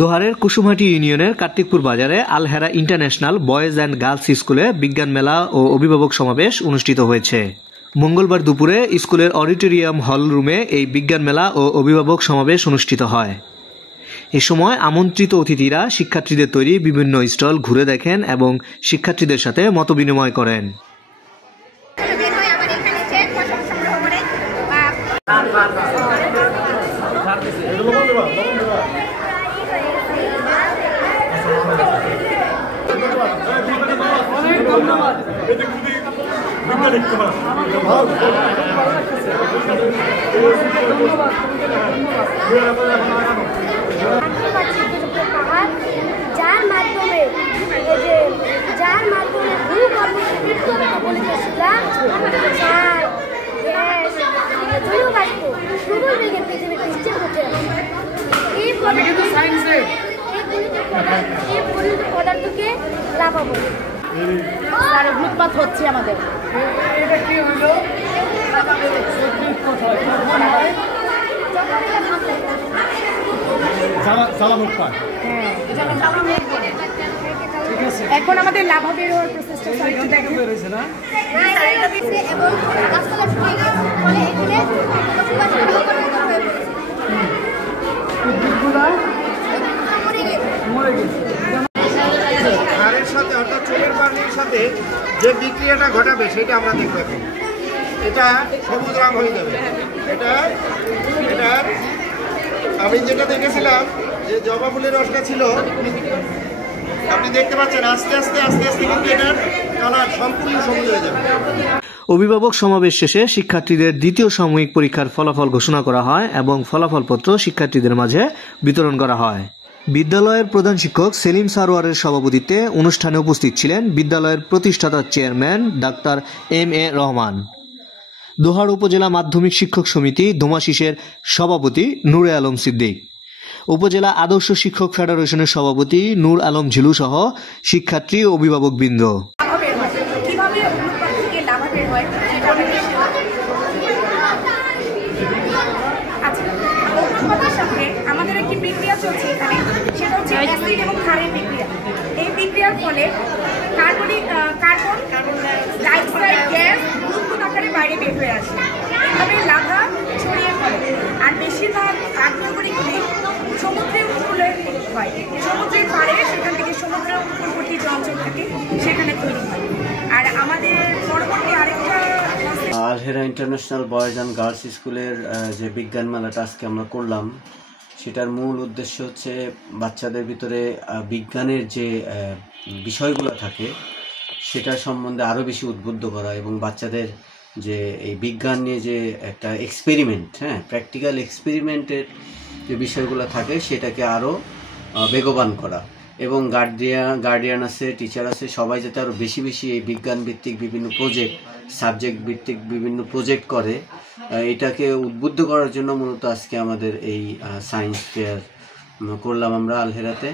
দোহারের কুসুমহাটি ইউনিয়নের কার্তিকপুর বাজারে Alhera international boys and girls স্কুলে বিজ্ঞান মেলা ও অভিভাবক সমাবেশ অনুষ্ঠিত হয়েছে। মঙ্গলবার দুপুরে স্কুলের অডিটোরিয়াম হল রুমে এই বিজ্ঞান মেলা ও অভিভাবক সমাবেশ অনুষ্ঠিত হয়। এ সময় আমন্ত্রিত অতিথিরা শিক্ষার্থীদের তৈরি বিভিন্ন স্টল ঘুরে দেখেন এবং শিক্ষার্থীদের সাথে মতবিনিময় করেন। যার মাধ্যমে পদার্থকে লাভাবো হচ্ছে আমাদের। এটা কি হলো? এখন আমাদের লাভা বের হওয়ার প্রসেসটা রয়েছে না। সারের সাথে অর্থাৎ চুলের পানির সাথে যে বিক্রিয়াটা ঘটাবে সেটা আমরা দেখবো। এখন এটা সবুজ রং হয়ে যাবে। এটা আমি যেটা দেখেছিলাম যে জবা ফুলের রসটা ছিল, আপনি দেখতে পাচ্ছেন আস্তে আস্তে কিন্তু এটার কালার সম্পূর্ণ সবুজ হয়ে যাবে। অভিভাবক সমাবেশ শেষে শিক্ষার্থীদের দ্বিতীয় সাময়িক পরীক্ষার ফলাফল ঘোষণা করা হয় এবং ফলাফলপত্র শিক্ষার্থীদের মাঝে বিতরণ করা হয়। বিদ্যালয়ের প্রধান শিক্ষক সেলিম সারোয়ারের সভাপতিত্বে অনুষ্ঠানে উপস্থিত ছিলেন বিদ্যালয়ের প্রতিষ্ঠাতা চেয়ারম্যান ডাক্তার এম.এ. রহমান, দোহার উপজেলা মাধ্যমিক শিক্ষক সমিতি দোমাশিসের সভাপতি নূরে আলম সিদ্দিক, উপজেলা আদর্শ শিক্ষক ফেডারেশনের সভাপতি নূর আলম ঝিলু সহ শিক্ষার্থী ও অভিভাবকবৃন্দ। আমাদের একটি বিক্রিয়া চলছে এখানে, সেটা হচ্ছে অ্যাসিড এবং ক্ষারের বিক্রিয়া। এই বিক্রিয়ার ফলে কার্বন ডাইঅক্সাইড গ্যাস বুদবুদ আকারে বাইরে বের হয়ে আসে, তবে লাভা ছড়িয়ে পড়ে। আর বেশিরভাগ আগ্নেয়গিরিগুলি সমুদ্রের উপকূলে হয়, সমুদ্রের পাড়ে, সেখান থেকে সমুদ্রের উপকূলবর্তী যে অঞ্চল থাকে সেখানে তৈরি হয়। আর আমাদের পরবর্তী আরেকটা Alhera international boys and girls স্কুলের যে বিজ্ঞান মেলাটা আজকে আমরা করলাম, সেটার মূল উদ্দেশ্য হচ্ছে বাচ্চাদের ভিতরে বিজ্ঞানের যে বিষয়গুলো থাকে সেটা সম্বন্ধে আরও বেশি উদ্বুদ্ধ করা এবং বাচ্চাদের যে এই বিজ্ঞান নিয়ে যে একটা এক্সপেরিমেন্ট, প্র্যাকটিক্যাল এক্সপেরিমেন্টের যে বিষয়গুলো থাকে সেটাকে আরও বেগবান করা এবং গার্ডিয়ান আছে, টিচার আছে, সবাই যাতে আরও বেশি এই বিজ্ঞান ভিত্তিক বিভিন্ন প্রজেক্ট, সাবজেক্ট ভিত্তিক বিভিন্ন প্রজেক্ট করে, এটাকে উদ্বুদ্ধ করার জন্য মূলত আজকে আমাদের এই সায়েন্স ফেয়ার করলাম আমরা আলহেরাতে।